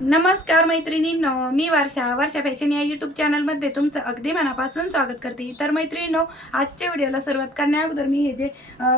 नमस्कार मैत्रिणींनो मी वर्षा. वर्षा फॅशन या यूट्यूब चॅनलमध्ये तुमचं अगदी मनापासून स्वागत करते. तर मैत्रिणींनो आजच्या व्हिडिओला सुरुवात करण्या अगोदर मी हे जे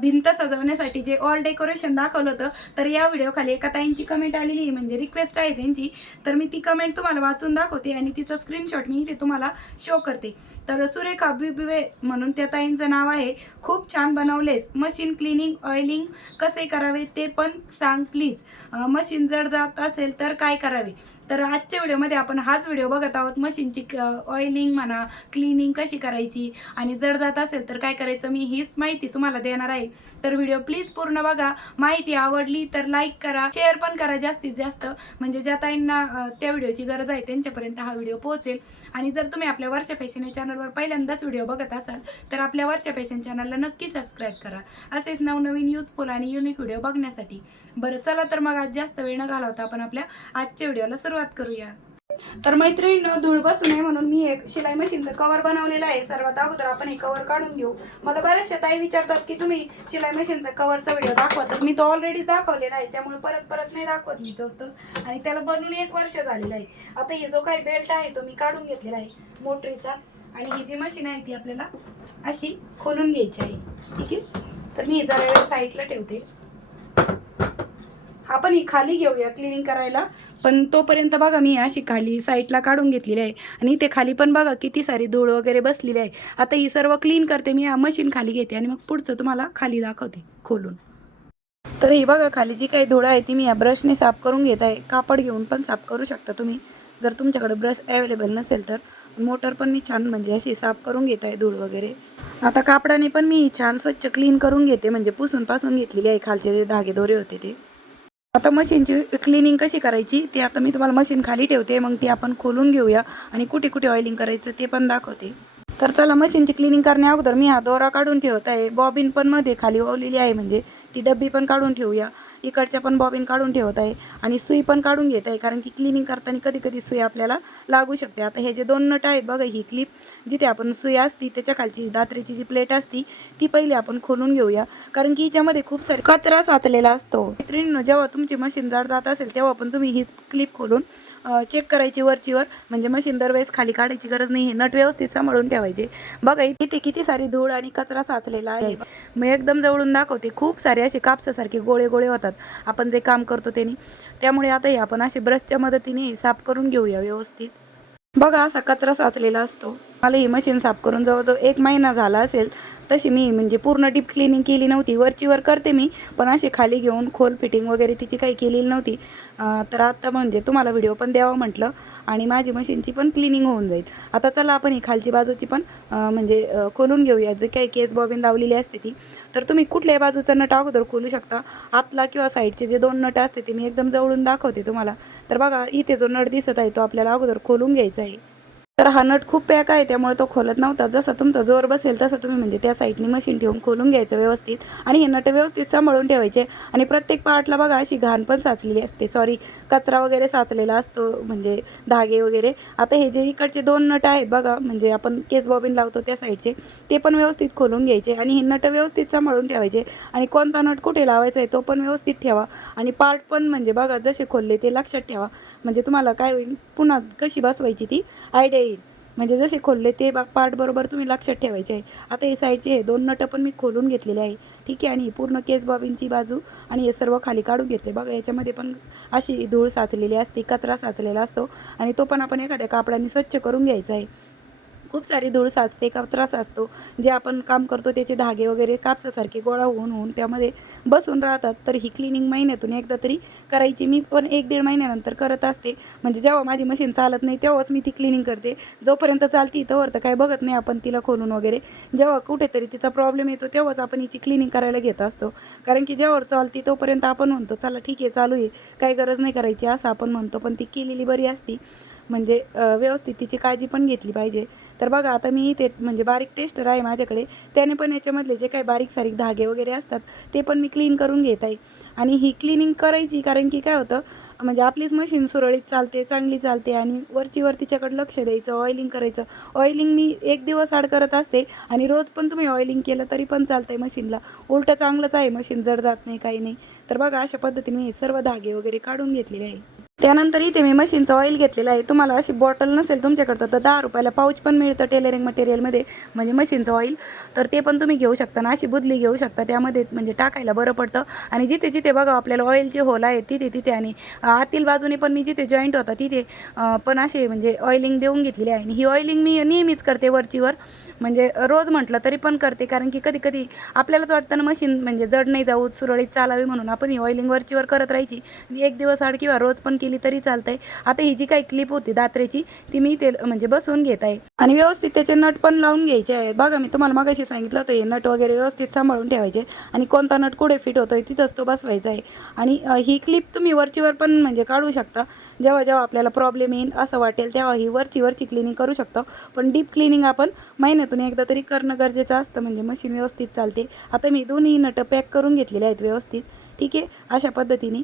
भिंत सजवण्यासाठी जे ऑल डेकोरेशन दाखवलं होतं तर या व्हिडिओखाली एका ताईंची कमेंट आलेली आहे. म्हणजे रिक्वेस्ट आहे त्यांची. तर मी ती कमेंट तुम्हाला वाचून दाखवते आणि तिचा स्क्रीनशॉट मी इथे तुम्हाला शो करते. तर सुरेखा बिबवे म्हणून त्या ताईंचं नाव आहे. खूप छान बनवलेस. मशीन क्लिनिंग ऑइलिंग कसे करावे ते पण सांग प्लीज. मशीन जर जात असेल तर काय करावे? तर आजच्या व्हिडिओमध्ये आपण हाच व्हिडिओ बघत आहोत. मशीनची ऑइलिंग म्हणा क्लिनिंग कशी करायची आणि जर जात असेल तर काय करायचं मी हीच माहिती तुम्हाला देणार आहे. तर व्हिडिओ प्लीज पूर्ण बघा. माहिती आवडली तर लाईक करा शेअर पण करा जास्तीत जास्त. म्हणजे ज्या ताईंना त्या व्हिडिओची गरज आहे त्यांच्यापर्यंत हा व्हिडिओ पोहोचेल. आणि जर तुम्ही आपल्या वर्षा फॅशन या चॅनलवर पहिल्यांदाच व्हिडिओ बघत असाल तर आपल्या वर्षा फॅशन चॅनलला नक्की सबस्क्राईब करा. असेच नवनवीन युजफुल आणि युनिक व्हिडिओ बघण्यासाठी. बरं चला तर मग आज जास्त वेळ न घालवता आपण आपल्या आजच्या व्हिडिओला सुरुवात करूया. तर मैत्रिणीनं धूळ बसू नये म्हणून मी एक शिलाई मशीनचं कवर बनवलेलं आहे. सर्वात अगोदर आपण हे कवर काढून घेऊ. मला बऱ्याचशा ताई विचारतात की तुम्ही शिलाई मशीनचा कवरचा व्हिडिओ दाखवा. तर मी तो ऑलरेडी दाखवलेला आहे. त्यामुळे परत परत नाही दाखवत मी तोच तोच. आणि त्याला बनवून एक वर्ष झालेलं आहे. आता हे जो काही बेल्ट आहे तो मी काढून घेतलेला आहे मोटरीचा. आणि ही जी मशीन आहे ती आपल्याला अशी खोलून घ्यायची आहे. ठीक आहे? तर मी जरा वेळ साईडला ठेवते. आपण ही खाली घेऊया क्लिनिंग करायला. पण तोपर्यंत बघा मी अशी खाली साईडला काढून घेतलेली आहे. आणि इथे खाली पण बघा किती सारी धूळ वगैरे बसलेली आहे. आता ही सर्व क्लीन करते मी मशीन खाली घेते आणि मग पुढचं तुम्हाला खाली दाखवते खोलून. तर ही बघा खाली जी काही धूळ आहे ती मी या ब्रशने साफ करून घेत आहे. कापड घेऊन पण साफ करू शकता तुम्ही. जर तुमच्याकडे ब्रश अवेलेबल नसेल तर. मोटर पण मी छान म्हणजे अशी साफ करून घेत आहे धूळ वगैरे. आता कापडाने पण मी छान स्वच्छ क्लीन करून घेते. म्हणजे पुसून पासून घेतलेली आहे. खालचे जे धागे दोरे होते ते. आता मशीनची क्लिनिंग कशी करायची ते आता मी तुम्हाला मशीन खाली ठेवते मग ती आपण खोलून घेऊया आणि कुठे कुठे ऑइलिंग करायचं ते पण दाखवते. तर चला मशीनची क्लिनिंग करण्या अगोदर मी हा दोरा काढून ठेवत आहे. बॉबिन पण मध्ये खाली ओवलेली आहे म्हणजे ती डब्बी पण काढून ठेवूया. इकडच्या पण बॉबिन काढून ठेवत आहे आणि सुई पण काढून घेत आहे कारण की क्लिनिंग करताना कधी कधी सुई आपल्याला लागू शकते. आता हे जे दोन नट आहेत बघा ही क्लिप जिथे आपण सुई असती त्याच्या खालची दात्रेची जी प्लेट असती ती पहिली आपण खोलून घेऊया. कारण की हिच्यामध्ये खूप सारे कचरा साचलेला असतो. मैत्रिणींनो जेव्हा तुमची मशीन जाड जात असेल तेव्हा पण तुम्ही ही क्लिप खोलून चेक करायची वरची वर म्हणजे मशीन दरवेळेस खाली काढायची गरज नाही हे नट व्यवस्थित सांभाळून ठेवायचे. बघा इथे किती सारी धूळ आणि कचरा साचलेला आहे. मी एकदम जवळून दाखवते खूप सारे असे कापसासारखे गोळे गोळे होतात. आपण जे काम करतो त्यांनी त्यामुळे आता हे आपण असे ब्रशच्या मदतीने साफ करून घेऊया व्यवस्थित. बघा असा कचरा साचलेला असतो. मला ही मशीन साफ करून जवळजवळ एक महिना झाला असेल. तशी मी म्हणजे पूर्ण डीप क्लिनिंग केली नव्हती. वरची वर करते मी पण अशी खाली घेऊन खोल फिटिंग वगैरे तिची काही केलेली नव्हती. तर आत्ता म्हणजे तुम्हाला व्हिडिओ पण द्यावा म्हटलं आणि माझी मशीनची पण क्लिनिंग होऊन जाईल. आता चला आपण ही खालची बाजूची पण म्हणजे खोलून घेऊया. जे काही केस बॉबिन लावलेली असते ती. तर तुम्ही कुठल्याही बाजूचा नट अगोदर खोलू शकता. आतला किंवा साईडचे जे दोन नट असते ते मी एकदम जवळून दाखवते तुम्हाला. तर बघा इथे जो नट दिसत आहे तो आपल्याला अगोदर खोलून घ्यायचा आहे. तर हा नट खूप पॅक आहे त्यामुळे तो खोलत नव्हता. जसा तुमचा जोर बसेल तसं तुम्ही म्हणजे त्या साईडनी मशीन ठेवून खोलून घ्यायचं व्यवस्थित. आणि हे नट व्यवस्थित सांभाळून ठेवायचे. आणि प्रत्येक पार्टला बघा अशी घाण पण साचलेली असते. सॉरी कचरा वगैरे साचलेला असतो म्हणजे धागे वगैरे. आता हे जे इकडचे दोन नट आहेत बघा म्हणजे आपण केस बॉबिन लावतो त्या साईडचे ते पण व्यवस्थित खोलून घ्यायचे. आणि हे नट व्यवस्थित सांभाळून ठेवायचे. आणि कोणता नट कुठे लावायचा आहे तो पण व्यवस्थित ठेवा. आणि पार्ट पण म्हणजे बघा जसे खोलले ते लक्षात ठेवा. म्हणजे तुम्हाला काय होईल पुन्हा कशी बसवायची ती? आयडिया येईल. म्हणजे जसे खोलले ते बा पार्ट बरोबर तुम्ही लक्षात ठेवायचे आहे. आता हे साईडचे हे दोन नटं पण मी खोलून घेतलेले आहे. ठीक आहे आणि पूर्ण केस बॉबिनची बाजू आणि हे सर्व खाली काढून घेतले. बघा याच्यामध्ये पण अशी धूळ साचलेली असते कचरा साचलेला असतो. आणि तो पण आपण एखाद्या कापडाने स्वच्छ करून घ्यायचा आहे. खूप सारी धूळ साचते कचरा साचतो जे आपण काम करतो त्याचे धागे वगैरे कापसासारखे गोळा होऊन होऊन त्यामध्ये बसून राहतात. तर ही क्लिनिंग महिन्यातून एकदा तरी करायची. मी पण एक दीड महिन्यानंतर करत असते. म्हणजे जेव्हा माझी मशीन चालत नाही तेव्हाच मी ती क्लिनिंग करते. जोपर्यंत चालती तोवर तर काय बघत नाही आपण तिला खोलून वगैरे. जेव्हा कुठेतरी तिचा प्रॉब्लेम येतो तेव्हाच आपण हिची क्लिनिंग करायला घेत असतो. कारण की जेव्हा चालती तोपर्यंत आपण म्हणतो चला ठीक आहे चालू आहे. काही गरज नाही करायची असं आपण म्हणतो. पण ती केलेली बरी असती. म्हणजे व्यवस्थित तिची काळजी पण घेतली पाहिजे. तर बघा आता मी ते म्हणजे बारीक टेस्टर आहे माझ्याकडे. त्याने पण याच्यामधले जे काही बारीक सारीक धागे वगैरे असतात ते पण मी क्लीन करून घेत आहे. आणि ही क्लिनिंग करायची कारण की काय होतं म्हणजे आपलीच मशीन सुरळीत चालते चांगली चालते आणि वरची वर तिच्याकडे लक्ष द्यायचं ऑइलिंग करायचं. ऑइलिंग मी एक दिवस आड करत असते आणि रोज पण तुम्ही ऑइलिंग केलं तरी पण चालतंय मशीनला उलटं चांगलंच आहे मशीन जड जात नाही काही नाही. तर बघा अशा पद्धतीने मी सर्व धागे वगैरे काढून घेतलेले आहे. त्यानंतर इथे मी मशीनचं ऑइल घेतलेलं आहे. तुम्हाला अशी बॉटल नसेल तुमच्याकडं तर दहा रुपयाला पाऊच पण मिळतं टेलरिंग मटेरियलमध्ये म्हणजे मशीनचं ऑइल तर ते पण तुम्ही घेऊ शकता ना अशी बुदली घेऊ शकता. त्यामध्ये म्हणजे टाकायला बरं पडतं. आणि जिथे जिथे बघा आपल्याला ऑइलचे होल आहेत तिथे तिथे आणि आतील बाजूने पण मी जिथे जॉईंट होता तिथे पण असे म्हणजे ऑइलिंग देऊन घेतलेली आहे. आणि ही ऑइलिंग मी नेहमीच करते वरचीवर. म्हणजे रोज म्हटलं तरी पण करते कारण की कधी कधी आपल्यालाच वाटतं ना मशीन म्हणजे जड नाही जाऊ सुरळीत चालावी म्हणून आपण ही ऑइलिंग वरचीवर करत राहायची. एक दिवस आड किंवा रोज पण केली तरी चालतंय. आता ही जी काही क्लिप होती दात्रेची ती मी ते म्हणजे बसवून घेत आहे. आणि व्यवस्थित त्याचे नट पण लावून घ्यायचे आहेत. बघा मी तुम्हाला मगाशी सांगितलं होतं हे नट वगैरे व्यवस्थित सांभाळून ठेवायचे आणि कोणता नट कुठे फिट होतोय तिथंच तो बसवायचा आहे. आणि ही क्लिप तुम्ही वरचीवर पण म्हणजे काढू शकता. जेव्हा जेव्हा आपल्याला प्रॉब्लेम येईल असं वाटेल तेव्हा ही वरची वरची क्लिनिंग करू शकतो. पण डीप क्लिनिंग आपण महिन्यातून एकदा तरी करणं गरजेचं असतं. म्हणजे मशीन व्यवस्थित चालते. आता मी दोन्ही नटं पॅक करून घेतलेले आहेत व्यवस्थित. ठीक आहे? अशा पद्धतीने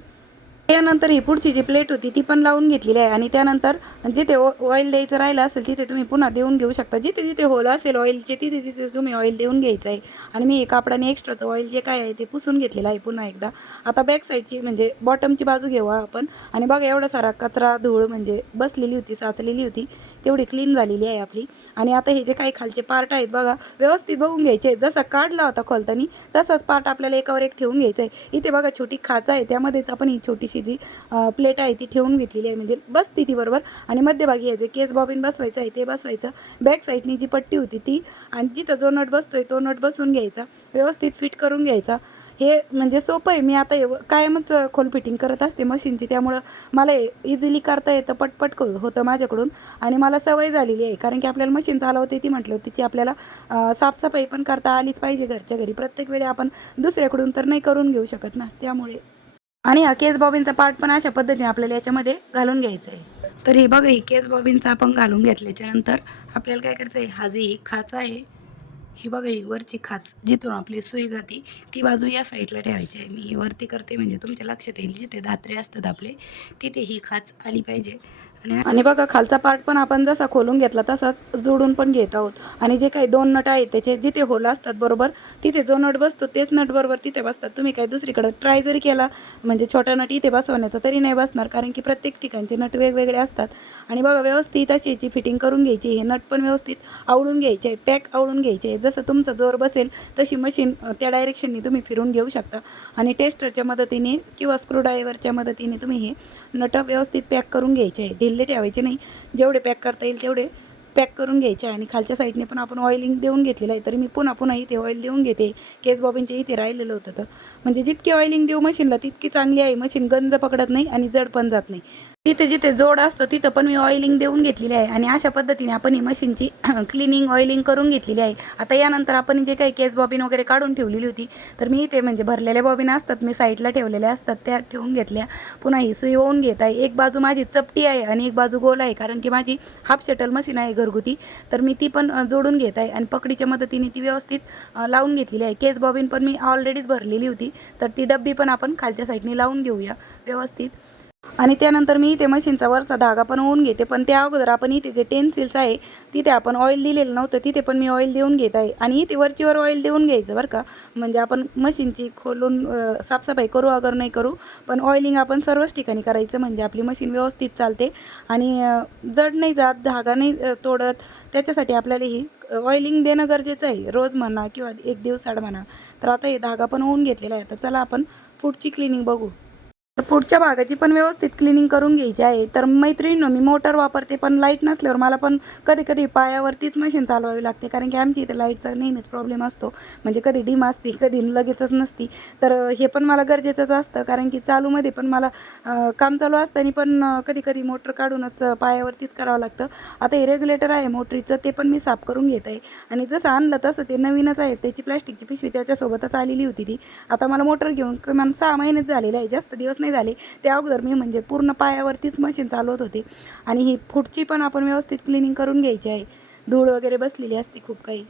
त्यानंतर ही पुढची जी प्लेट होती ती पण लावून घेतलेली आहे. आणि त्यानंतर जिथे ऑइल द्यायचं राहिलं असेल तिथे तुम्ही पुन्हा देऊन घेऊ शकता. जिथे जिथे होल असेल ऑइलचे तिथे तिथे तुम्ही ऑइल देऊन घ्यायचं आहे. आणि मी हे कापडाने एक्स्ट्राचं ऑइल जे काय आहे ते पुसून घेतलेलं आहे पुन्हा एकदा. आता बॅक साईडची म्हणजे बॉटमची बाजू घेऊ आपण. आणि बघा एवढा सारा कचरा धूळ म्हणजे बसलेली होती साचलेली होती. तेवढी क्लीन झालेली आहे आपली. आणि आता हे जे काही खालचे पार्ट आहेत बघा व्यवस्थित बघून घ्यायचे. जसा काढला होता खोलतानी तसाच पार्ट आपल्याला एकावर एक ठेवून घ्यायचा आहे. इथे बघा छोटी खाचा आहे. त्यामध्येच आपण ही छोटीशी जी प्लेट आहे ती ठेवून घेतलेली आहे. म्हणजे बसती ती बरोबर आणि मध्यभागी यायचं केस बॉबिन बसवायचं आहे ते बसवायचं. बॅक साईडनी जी पट्टी होती ती आणि जिथं जो नट बसतोय तो नट बसून घ्यायचा. व्यवस्थित फिट करून घ्यायचा. हे म्हणजे सोपं आहे. मी आता कायमच खोल फिटिंग करत असते मशीनची त्यामुळं मला इझिली करता येतं पटपट होतं माझ्याकडून. आणि मला सवय झालेली आहे. कारण की आपल्याला मशीन चालवते ती म्हटलं तिची आपल्याला साफसफाई पण करता आलीच पाहिजे घरच्या घरी. प्रत्येक वेळी आपण दुसऱ्याकडून तर नाही करून घेऊ शकत ना. त्यामुळे आणि हा केस बॉबिनचा पार्ट पण अशा पद्धतीने आपल्याला याच्यामध्ये घालून घ्यायचा आहे तर हे बघा ही केस बॉबिनचा आपण घालून घेतल्याच्या नंतर आपल्याला काय करायचं आहे हा जी ही खाच आहे ही बघा ही वरची खाच जिथून आपली सुई जाते ती बाजू या साईडला ठेवायची आहे. मी वरती करते म्हणजे तुमच्या लक्षात येईल जिथे दात्रे असतात आपले तिथे ही खाच आली पाहिजे. आणि बघा खालचा पार्ट पण आपण जसा खोलून घेतला तसाच जोडून पण घेत आहोत. आणि जे काही दोन नट आहेत त्याचे जिथे होल असतात बरोबर? तिथे जो नट बसतो तेच नट बरोबर तिथे बसतात. तुम्ही काय दुसरीकडे ट्राय जरी केला म्हणजे छोटा नट इथे बसवण्याचा तरी नाही बसणार कारण की प्रत्येक ठिकाणचे नट वेगवेगळे असतात. आणि बघा व्यवस्थित अशी याची फिटिंग करून घ्यायची हे नट पण व्यवस्थित आवळून घ्यायचे आहे पॅक आवळून घ्यायचे. आहे जसं तुमचा जोर बसेल तशी मशीन त्या डायरेक्शननी तुम्ही फिरून घेऊ शकता. आणि टेस्टरच्या मदतीने किंवा स्क्रूड्रायव्हरच्या मदतीने तुम्ही हे नट व्यवस्थित पॅक करून घ्यायचे आहे. ढिल्ले ठेवायचे नाही. जेवढे पॅक करता येईल तेवढे पॅक करून घ्यायचे आहे. आणि खालच्या साईडने पण आपण ऑइलिंग देऊन घेतलेलं आहे. तरी मी पुन्हा पुन्हा इथे ऑइल देऊन घेते. केस बॉबिनचे इथे राहिलेलं होतं तर. म्हणजे जितकी ऑइलिंग देऊ मशीनला तितकी चांगली आहे. मशीन गंज पकडत नाही आणि जड पण जात नाही. तिथे जिथे जोड असतो तिथं पण मी ऑइलिंग देऊन घेतलेली आहे. आणि अशा पद्धतीने आपण ही मशीनची क्लिनिंग ऑइलिंग करून घेतलेली आहे. आता यानंतर आपण जे काही केस बॉबिन वगैरे काढून ठेवलेली होती तर मी इथे म्हणजे भरलेल्या बॉबिन असतात मी साईडला ठेवलेल्या असतात त्या ठेवून घेतल्या. पुन्हा ही सुई होऊन घेत आहे. एक बाजू माझी चपटी आहे आणि एक बाजू गोल आहे कारण की माझी हाफ शटल मशीन आहे घरगुती. तर मी ती पण जोडून घेत आहे. आणि पकडीच्या मदतीने ती व्यवस्थित लावून घेतलेली आहे. केस बॉबिन पण मी ऑलरेडीच भरलेली होती. तर ती डब्बी पण आपण खालच्या साईडने लावून घेऊया. व्यवस्थित. आणि त्यानंतर मी इथे मशीनचा वरचा धागा पण होऊन घेते. पण त्या अगोदर आपण इथे जे टेन्सिल्स आहे तिथे आपण ऑइल दिलेलं नव्हतं. तिथे पण मी ऑइल देऊन घेत आहे. आणि इथे वरचीवर ऑइल देऊन घ्यायचं बरं का. म्हणजे आपण मशीनची खोलून साफसफाई करू अगर नाही करू पण ऑइलिंग आपण सर्वच ठिकाणी करायचं. म्हणजे आपली मशीन व्यवस्थित चालते. आणि जड नाही जात धागा नाही तोडत. त्याच्यासाठी आपल्याला ही ऑइलिंग देणं गरजेचं आहे. रोज म्हणा किंवा एक दिवसाड म्हणा. तर आता हे धागा पण होऊन घेतलेला आहे. तर चला आपण पुढची क्लिनिंग बघू. तर पुढच्या भागाची पण व्यवस्थित क्लिनिंग करून घ्यायची आहे. तर मैत्रिणीनं मी मोटर वापरते पण लाइट नसल्यावर मला पण कधी कधी पायावरतीच मशीन चालवावी लागते. कारण की आमची इथे लाईटचा नेहमीच प्रॉब्लेम असतो. म्हणजे कधी डिम असती कधी लगेचच नसती. तर हे पण मला गरजेचंच असतं. कारण की चालूमध्ये पण मला काम चालू असताना पण कधी कधी मोटर काढूनच पायावरतीच करावं लागतं. आता हे रेग्युलेटर आहे मोटरीचं ते पण मी साफ करून घेत आहे. आणि जसं आणलं तसं ते नवीनच आहे. त्याची प्लॅस्टिकची पिशवी त्याच्यासोबतच आलेली होती ती. आता मला मोटर घेऊन किमान सहा महिनेच झालेले आहे. जास्त दिवस नाही झाले. त्या अगोदर मी म्हणजे पूर्ण पायावरतीच मशीन चालवत होते. आणि ही फुटची पण आपण व्यवस्थित क्लिनिंग करून घ्यायची आहे. धूळ वगैरे बसलेली असते खूप काही.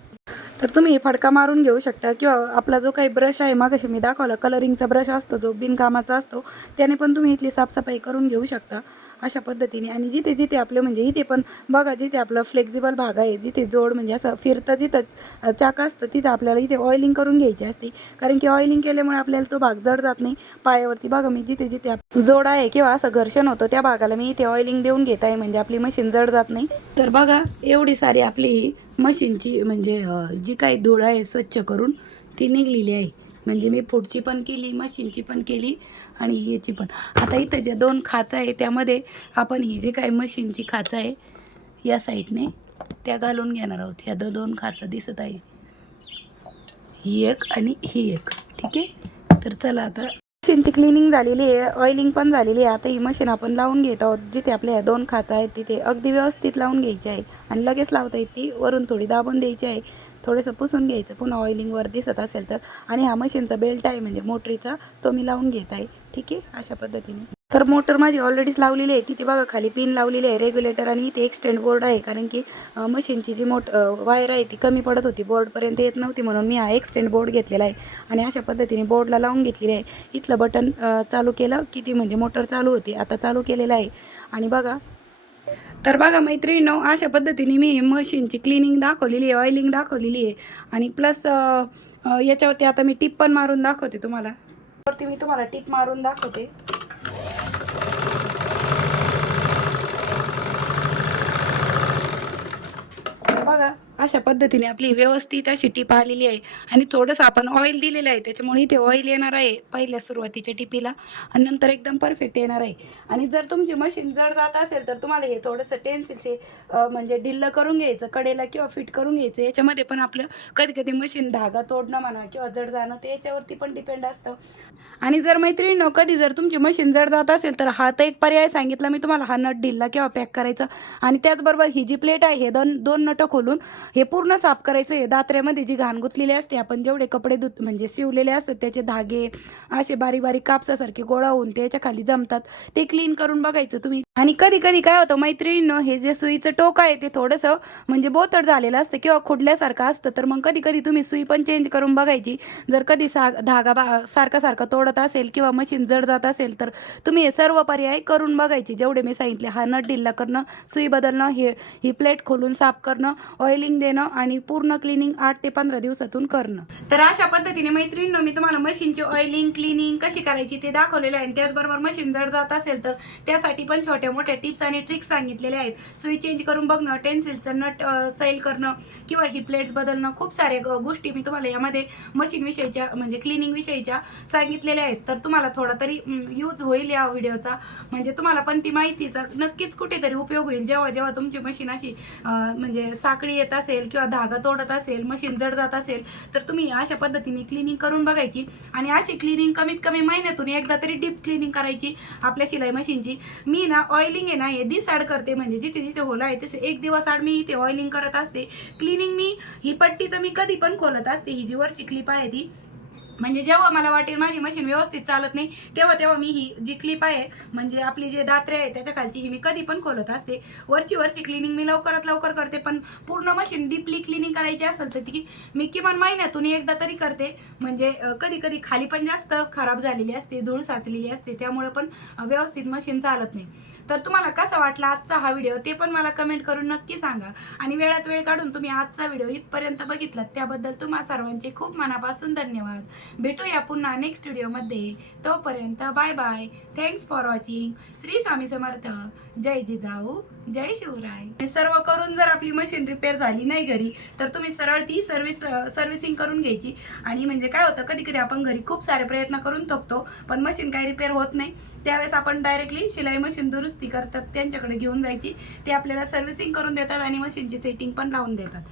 तर तुम्ही फडका मारून घेऊ शकता किंवा आपला जो काही ब्रश आहे मागाशी मी दाखवला कलरिंगचा ब्रश असतो जो बिनकामाचा असतो त्याने पण तुम्ही इथली साफसफाई करून घेऊ शकता. अशा पद्धतीने. आणि जिथे जिथे आपलं म्हणजे इथे पण बघा जिथे आपलं फ्लेक्झिबल भाग आहे जिथे जोड म्हणजे असं फिरतं जिथं चाक असतं तिथं आपल्याला इथे ऑइलिंग करून घ्यायची असते. कारण की ऑइलिंग केल्यामुळे आपल्याला तो भाग जड जात नाही. पायावरती बघा मी जिथे जिथे जोड आहे किंवा असं घर्षण होतं त्या भागाला मी इथे ऑइलिंग देऊन घेत आहे. म्हणजे आपली मशीन जड जात नाही. तर बघा एवढी सारी आपली ही मशीनची म्हणजे जी काही धूळ आहे स्वच्छ करून ती निघलेली आहे. म्हणजे मी पुढची पण केली मशीनची पण केली आणि याची पण. आता इथं ज्या दोन खाचा आहे त्यामध्ये आपण ही जी काही मशीनची खाचा आहे या साईडने त्या घालून घेणार आहोत. ह्या दो दोन खाचा दिसत आहे. ही एक आणि ही एक. ठीक आहे? तर चला आता मशीनची क्लिनिंग झालेली आहे ऑइलिंग पण झालेली आहे. आता ही मशीन आपण लावून घेत आहोत. जिथे आपल्या दोन खाचा आहेत तिथे अगदी व्यवस्थित लावून घ्यायची आहे. आणि लगेच लावता येते वरून थोडी दाबून द्यायची आहे. थोडंसं पुसून घ्यायचं. पुन्हा ऑइलिंगवर दिसत असेल तर. आणि हा मशीनचा बेल्ट आहे म्हणजे मोटरीचा तो मी लावून घेत आहे. ठीक आहे? अशा पद्धतीने. तर मोटर माझी ऑलरेडीच लावलेली आहे. तिची बघा खाली पिन लावलेली आहे रेग्युलेटर आणि इथे एक्सटेंड बोर्ड आहे. कारण की मशीनची जी मोट वायर आहे ती कमी पडत होती. बोर्डपर्यंत येत नव्हती म्हणून मी हा एक्सटेंड बोर्ड घेतलेला आहे. आणि अशा पद्धतीने बोर्डला लावून घेतलेली आहे. इथलं बटन चालू केलं की ती म्हणजे मोटर चालू होती. आता चालू केलेलं आहे. आणि बघा तर बघा मैत्रिणीनो अशा पद्धतीने मी मशीनची क्लिनिंग दाखवलेली आहे ऑइलिंग दाखवलेली आहे. आणि प्लस याच्यावरती आता मी टिप पण मारून दाखवते तुम्हाला. वरती मी तुम्हाला टिप मारून दाखवते तर बघा अशा पद्धतीने आपली व्यवस्थित अशी टीप आलेली आहे. आणि थोडंसं आपण ऑइल दिलेलं आहे त्याच्यामुळे इथे ऑइल येणार आहे पहिल्या सुरुवातीच्या टिपीला. आणि नंतर एकदम परफेक्ट येणार आहे. आणि जर तुमची मशीन जड जात असेल तर तुम्हाला हे थोडंसं टेन्सिलचे म्हणजे ढिल्लं करून घ्यायचं कडेला किंवा फिट करून घ्यायचं. याच्यामध्ये पण आपलं कधी कधी मशीन धागा तोडणं म्हणा किंवा जड जाणं ते याच्यावरती पण डिपेंड असतं. आणि जर मैत्रिणीनं कधी जर तुमची मशीन जड जात असेल तर हा तर एक पर्याय सांगितला मी तुम्हाला. हा नट ढिल्ला किंवा पॅक करायचा. आणि त्याचबरोबर ही जी प्लेट आहे हे दोन दोन नटं खोलून हे पूर्ण साफ करायचं. आहे दात्र्यामध्ये जी घाण गुंतलेली असते आपण जेवढे कपडे धुत म्हणजे शिवलेले असतात त्याचे धागे असे बारीक बारीक कापसासारखे गोळा होऊन त्याच्याखाली जमतात. ते क्लीन करून बघायचं. तुम्ही आणि कधी कधी काय होतं मैत्रिणीनं हे जे सुईचं टोक आहे ते थोडंसं म्हणजे बोतड झालेलं असतं किंवा खुडल्यासारखं असतं. तर मग कधी कधी तुम्ही सुई पण चेंज करून बघायची. जर कधी सा धागा बा सारखा सारखा तोडत असेल किंवा मशीन जड जात असेल तर तुम्ही हे सर्व पर्याय करून बघायचे. जेवढे मी सांगितले हा नट ढिल्ला करणं सुई बदलणं हे ही प्लेट खोलून साफ करणं ऑइलिंग देणं आणि पूर्ण क्लिनिंग आठ ते पंधरा दिवसातून करणं. तर अशा पद्धतीने मैत्रिणीनं मी तुम्हाला मशीनची ऑइलिंग क्लिनिंग कशी करायची ते दाखवलेलं आहे. आणि त्याचबरोबर मशीन जड जात असेल तर त्यासाठी पण छोट्या मोठ्या टिप्स आणि ट्रिक्स सांगितलेल्या आहेत. सुई चेंज करून बघणं टेन्सिलचं नट सैल करणं किंवा ही प्लेट्स बदलणं खूप साऱ्या गोष्टी मी तुम्हाला यामध्ये मशीनविषयीच्या म्हणजे क्लिनिंग विषयीच्या सांगितलेल्या आहेत. तर तुम्हाला थोडा तरी यूज होईल या व्हिडिओचा म्हणजे तुम्हाला पण ती माहितीचा नक्कीच कुठेतरी उपयोग होईल. जेव्हा जेव्हा तुमची मशीन अशी म्हणजे साखळी येत असेल किंवा धागा तोडत असेल मशीन जड जात असेल तर तुम्ही अशा पद्धतीने क्लिनिंग करून बघायची. आणि अशी क्लिनिंग कमीत कमी महिन्यातून एकदा तरी डीप क्लिनिंग करायची. आपल्या शिलाई मशीनची मी ना ऑइलिंग आहे ना हे दिस करते म्हणजे जिथे जिथे होला आहे तसे एक दिवस आड मी इथे ऑइलिंग करत असते. क्लिनिंग मी ही पट्टी तर मी कधी पण खोलत असते. ही जी वरची क्लिप आहे ती. म्हणजे जेव्हा मला वाटेल माझी मशीन व्यवस्थित चालत नाही तेव्हा तेव्हा मी ही जी क्लिप आहे म्हणजे आपली जे दात्रे आहे त्याच्या खालची ही मी कधी पण खोलत असते. वरची वरची क्लिनिंग मी लवकरात लवकर करते पण पूर्ण मशीन डीपली क्लिनिंग करायची असेल तर ती मी किमान महिन्यातून एकदा तरी करते. म्हणजे कधी कधी खाली पण जास्त खराब झालेली असते धूळ साचलेली असते त्यामुळे पण व्यवस्थित मशीन चालत नाही. तर तुम्हाला कसा वाटला आजचा हा व्हिडिओ ते पण मला कमेंट करून नक्की सांगा. आणि वेळात वेळ काढून तुम्ही आजचा व्हिडिओ इथपर्यंत बघितलात. त्याबद्दल तुम्हा सर्वांचे खूप मनापासून धन्यवाद. भेटूया पुन्हा नेक्स्ट व्हिडिओमध्ये तोपर्यंत bye bye thanks for watching Shri Swami Samarth. जय जिजाऊ जय शिवराय. हे सर्व करून जर आपली मशीन रिपेअर झाली नाही घरी तर तुम्ही सरळ ती सर्व्हिस सर्व्हिसिंग करून घ्यायची. आणि म्हणजे काय होतं कधी कधी आपण घरी खूप सारे प्रयत्न करून थकतो पण मशीन काही रिपेअर होत नाही. त्यावेळेस आपण डायरेक्टली शिलाई मशीन दुरुस्ती करतात त्यांच्याकडे घेऊन जायची. ते आपल्याला सर्व्हिसिंग करून देतात आणि मशीनची सेटिंग पण लावून देतात.